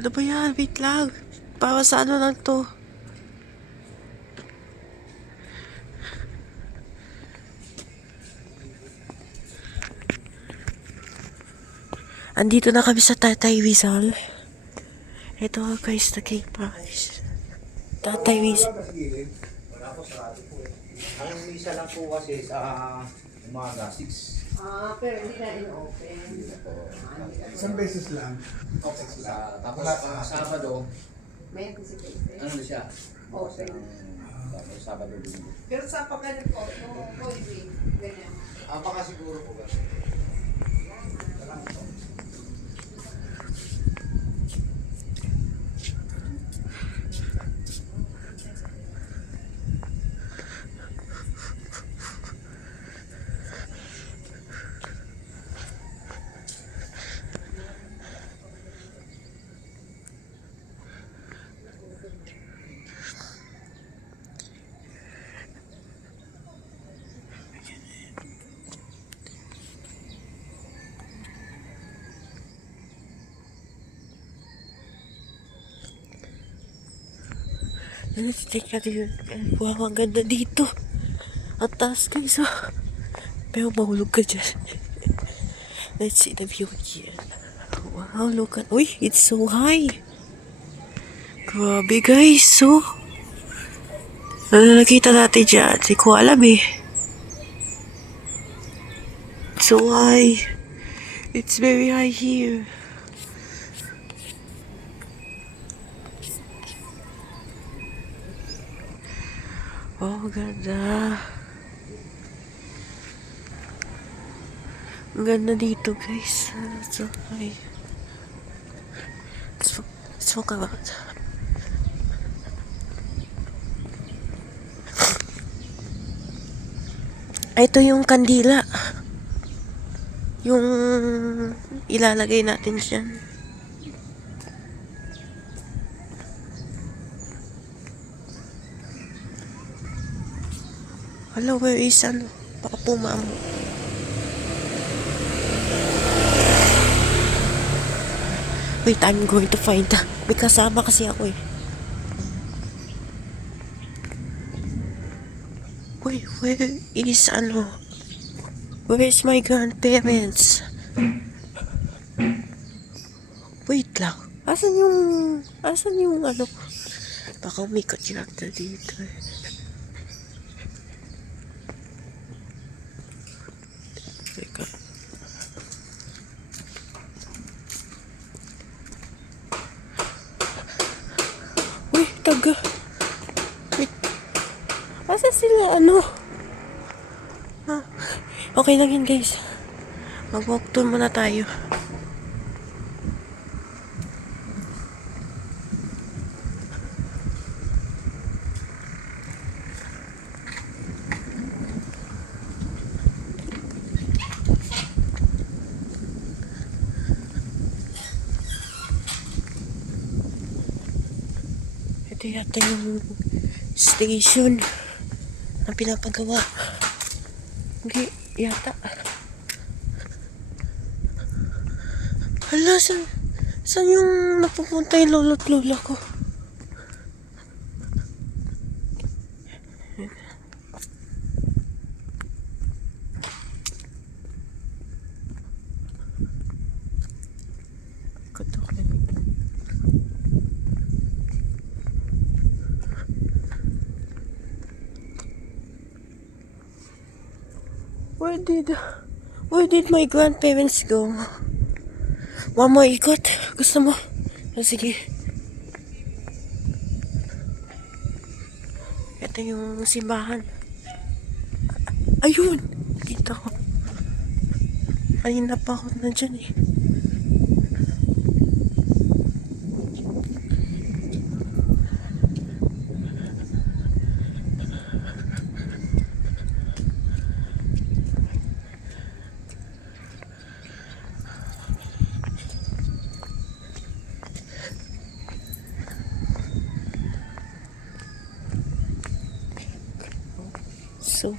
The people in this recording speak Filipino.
Ano ba yan? Wait lang. Para sa ano lang to? Andito na kami sa Tatay Rizal. Ito guys, the cake price. Tatay Rizal. Wala po sarado po eh. Ang misa lang po kasi sa umaga, 6. Pero hindi na in-open. Isang beses lang. Okay. Tapos Sabado, May anticipation. ano na siya? Open. Tapos Sabado din. Pero sa pagkalit po, pwede. Ganyan. Baka siguro po ba? Let's take a look. Wow, ang ganda dito. Ang taas guys, oh. Pero mahulog ka dyan. Let's see the view here. Wow, look at... Uy, it's so high. Grabe guys, so... Ano nakita natin dyan? Hindi ko alam eh. It's so high. It's very high here. Oh, ganda. Ang ganda dito, guys. So, ay. Let's walk around. Ito yung kandila. Yung ilalagay natin dyan. Hello, where is ano? Baka pumamo. Wait, I'm going to find her. May kasama kasi ako eh. Wait, where is ano? Where is my grandparents? Wait lang. Asan yung ano? Baka umikot yung actor dito eh. Teka. Uy, taga. Wait. Asa sila ano? Ah, okay lang yun guys. Mag-walk tour muna tayo. Ito yata yung station na pinapagawa. Hindi, yata. Hala, saan yung napupunta yung lolo't lola ko? Where did my grandparents go? One more ikot. Gusto mo? Oh, sige. Ito yung simbahan. Ayun! Kita ko. Kanina pa ako nandyan eh. So